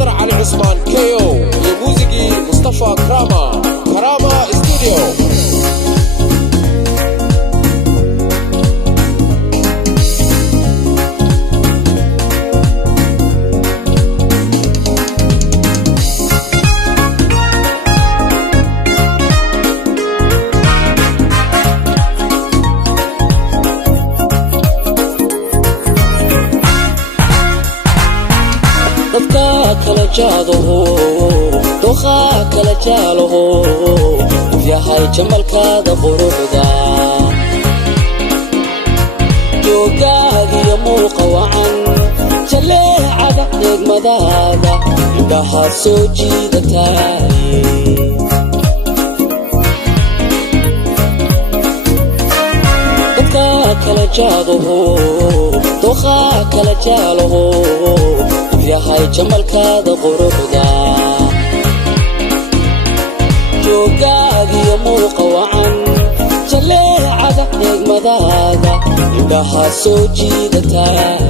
نظر علي عثمان كيو لموسيقي مصطفى كرامة استوديو. kala jaadaho doqa kala jaalaho yahay jamalkaada quruxda joogaagiyo muuqa wacan jaleecada eegmadaada indhaha soo jiidataay dadka kala jaadaho doqa kala jaalaho yahay jamalkaada quruxda joogaagiyo muuqa wacan jaleecada eegmadaada indhaha soo jiidataay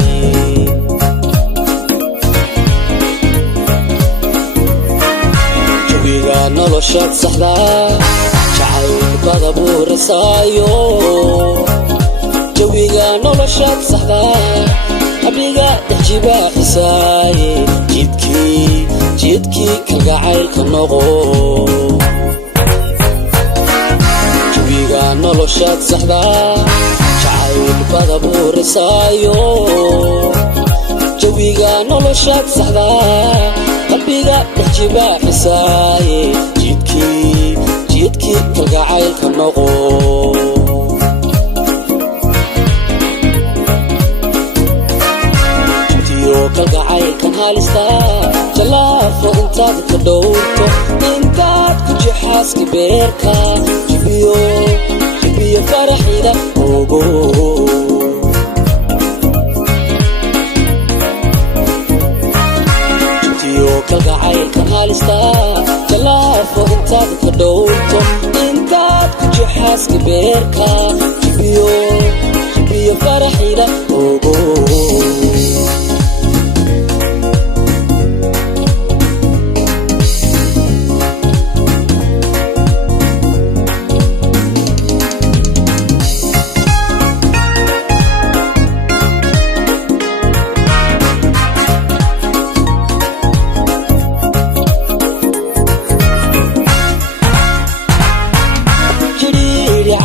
jawiga noloshaad saxda jacaylkada buurasaayo jawiga noloshaad saxda abiga dajibaaxisaaye jidkii kalgacaylka noqo jawiga noloshaad saxda jacaylbada buurisaayo jawiga noloshaad saxda qalbiga dajibaaxisaaye jidkii kalgacaylka noqo kalgacaylkan halista jalaafo intaad ka dhowrto intaad ku jixaaska beerka jibiyo faraxida ogo jitiyo kalgacaylkan halista jalaafo intaad ka dhowrto intaad ku jixaaska beerka jibiyo faraxida ogo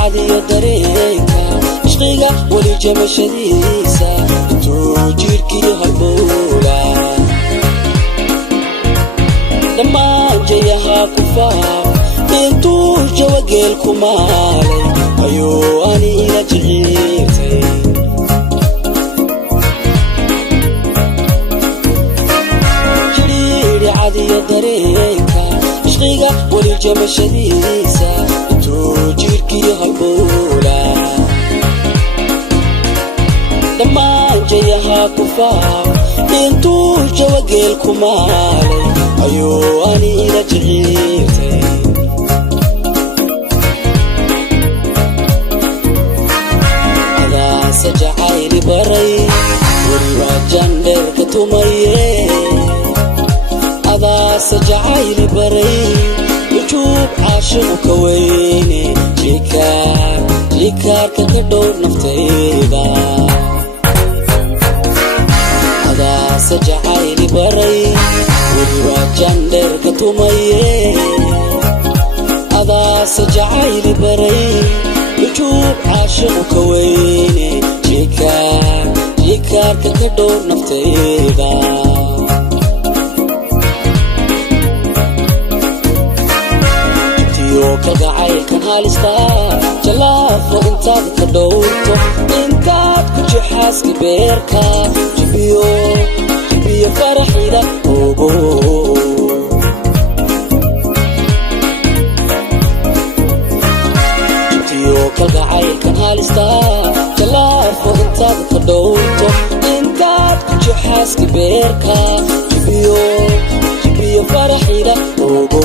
عادية دريكا عشقيقا ولي جمشديسا انتو جيركي هالبولا لما جيها كفار انتو جوا قيلكو مالي ايو اني الى جغيرتي جريري عادية دريكا عشقيقا ولي جمشديسا جيركي هالبولا لما جيها كفار انتو جوا قيلكو مالي ايو اني الى جغيرتي هذا سجعيلي بري وريوا جندر كتومي هذا سجعيلي بري يجوب عاشق كويني جيكار كدور نفتيدا هذا سجعيلي بري وريوا جندر كتومي هذا سجعيلي بري يجوب عاشق كويني جيكار كدور نفتيدا kalgacaylkan halista jalaafo intaad ka dhowrto intaad ku jixaaska beerka jibiyo faraxida ogo jitiyo kalgacaylkan halista jalaafo intaad ka dhowrto intaad ku jixaaska beerka jibiyo faraxida ogo